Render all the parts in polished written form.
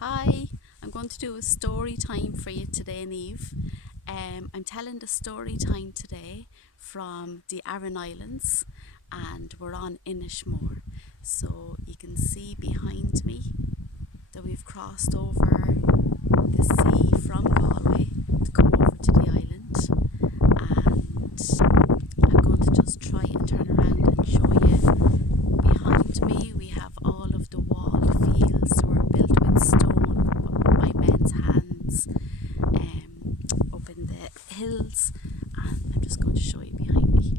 Hi, I'm going to do a story time for you today, Niamh. I'm telling the story time today from the Aran Islands, and we're on Inishmore. So you can see behind me that we've crossed over the sea from Galway to come over to the island, and I'm going to just try and turn around and show you. Behind me we have all of the walled fields that were built with stone by men's hands up in the hills, and I'm just going to show you behind me.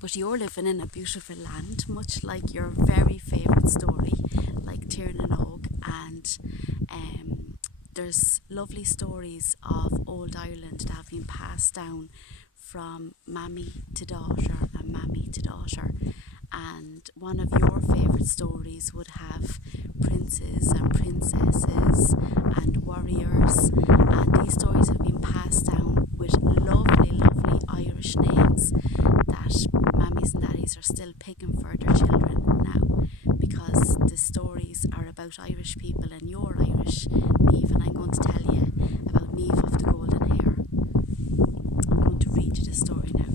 But you're living in a beautiful land, much like your very favourite story, like Tirnanog, and there's lovely stories of old Ireland that have been passed down from mammy to daughter and mammy to daughter. And one of your favourite stories would have princes and princesses and warriors, and these stories have been passed down with lovely, lovely Irish names that mammies and daddies are still picking for their children now, because the stories are about Irish people and you're Irish, Niamh, and I'm going to tell you about Niamh of the golden hair. I'm going to read you the story now.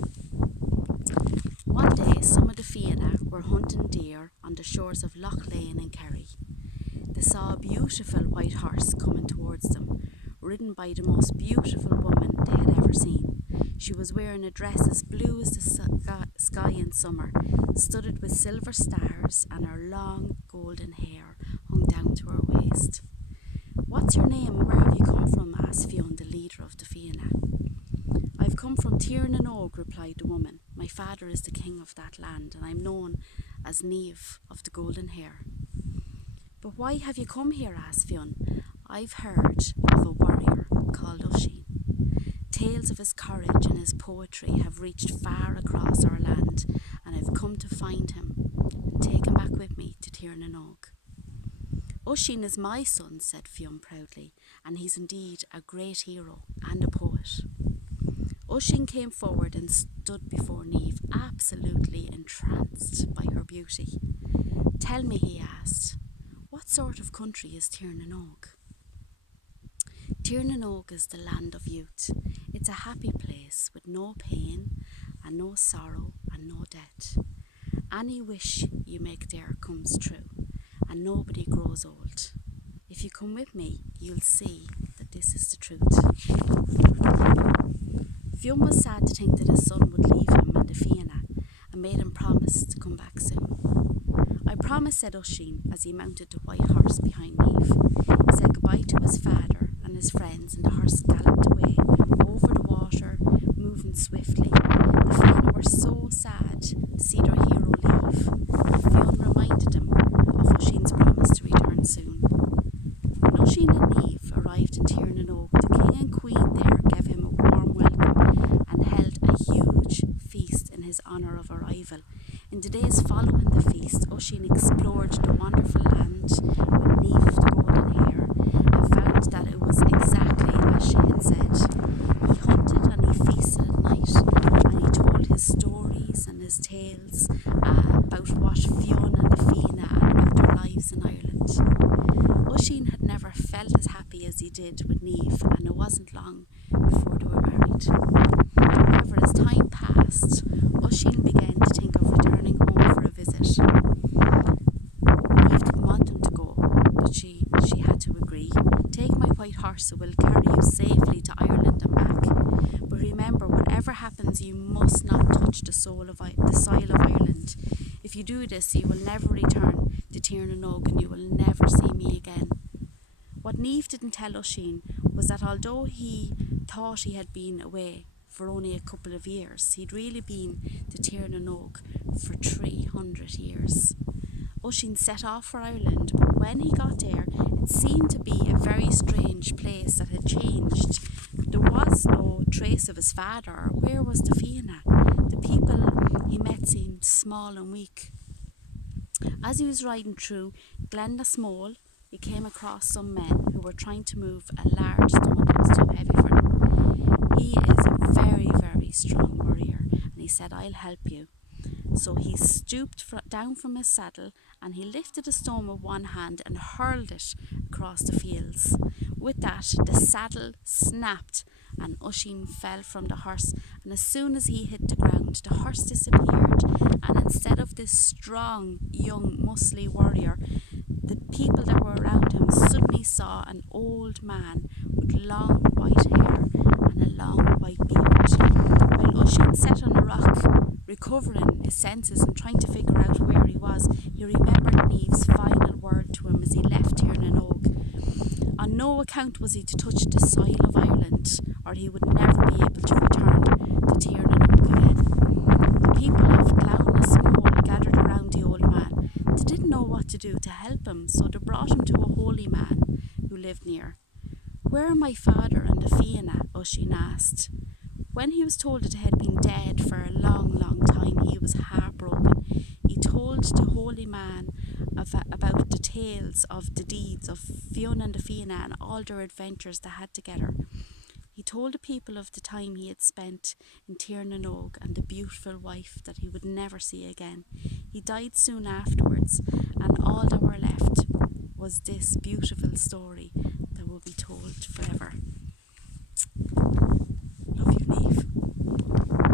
One day, some of the Fianna were hunting deer on the shores of Loch Lane in Kerry. They saw a beautiful white horse coming towards them, ridden by the most beautiful woman they had ever seen. She was wearing a dress as blue as the sky in summer, studded with silver stars, and her long golden hair hung down to her waist. "What's your name and where have you come from?" asked Fionn, the leader of the Fianna. "I've come from Tirnanog," replied the woman. "My father is the king of that land, and I'm known as Niamh of the golden hair." "But why have you come here?" asked Fionn. "I've heard of a warrior called Oisin. Tales of his courage and his poetry have reached far across our land, and I've come to find him and take him back with me to Tirnanog." "Oisin is my son," said Fionn proudly, "and he's indeed a great hero and a poet." Oisin came forward and stood before Niamh, absolutely entranced by her beauty. "Tell me," he asked, "what sort of country is Tirnanog?" "Tirnanog is the land of youth. It's a happy place with no pain and no sorrow and no debt. Any wish you make there comes true, and nobody grows old. If you come with me, you'll see that this is the truth." Fionn was sad to think that his son would leave him and the Fianna, and made him promise to come back soon. "I promise," said Oisin as he mounted the white horse behind Niamh. He said goodbye to his father and his friends, and the horse galloped away over the water, moving swiftly. The Fianna were so sad to see their hero leave, and Fionn reminded them of Oisin's promise to return soon. When Oisin and Niamh arrived in Tirnanog, the king and queen there gave him a warm welcome and held a huge feast in his honour of arrival. In the days following the feast, Oisin explored the wonderful land with Niamh of the golden hair, and found that it was exactly as she had said. He hunted and he feasted at night, and he told his stories and his tales about what Fionn and the Fianna and about their lives in Ireland. Oisin had never felt as happy as he did with Niamh, and it wasn't long before they were married. However, as time passed, Oisin began to think of returning home for a visit. Niamh didn't want him to go, but she had to agree. "Take my white horse, so we'll carry you safely to Ireland and back. But remember, whatever happens, you must not touch the soil of Ireland. If you do this, you will never return to Tirnanog, and you will never see me again." What Niamh didn't tell Oisin was that although he thought he had been away for only a couple of years, he'd really been to Tirnanog for 300 years. Oisin set off for Ireland, but when he got there, it seemed to be a very strange place that had changed. There was no trace of his father. Where was the Fianna? The people he met seemed small and weak. As he was riding through Glenasmole, he came across some men who were trying to move a large stone that was too heavy for them. "He is said, "I'll help you." So he stooped down from his saddle and he lifted a stone with one hand and hurled it across the fields. With that, the saddle snapped and Oisin fell from the horse, and as soon as he hit the ground, the horse disappeared, and instead of this strong, young, muscly warrior, the people that were around him suddenly saw an old man with long white hair and a long white beard. While Oisin sat on a rock, recovering his senses and trying to figure out where he was, he remembered Niamh's final word to him as he left Tirnanog. On no account was he to touch the soil of Ireland, or he would never be able to return to Tirnanog again. The people of Clownasmole gathered around the old man. They didn't know what to do to help him, so they brought him to a holy man who lived near. "Where are my father and the Fianna?" Oisin asked. When he was told that he had been dead for a long, long time, he was heartbroken. He told the holy man about the tales of the deeds of Fionn and the Fianna and all their adventures they had together. He told the people of the time he had spent in Tirnanog and the beautiful wife that he would never see again. He died soon afterwards, and all that were left was this beautiful story that will be told forever. Love you, Niamh.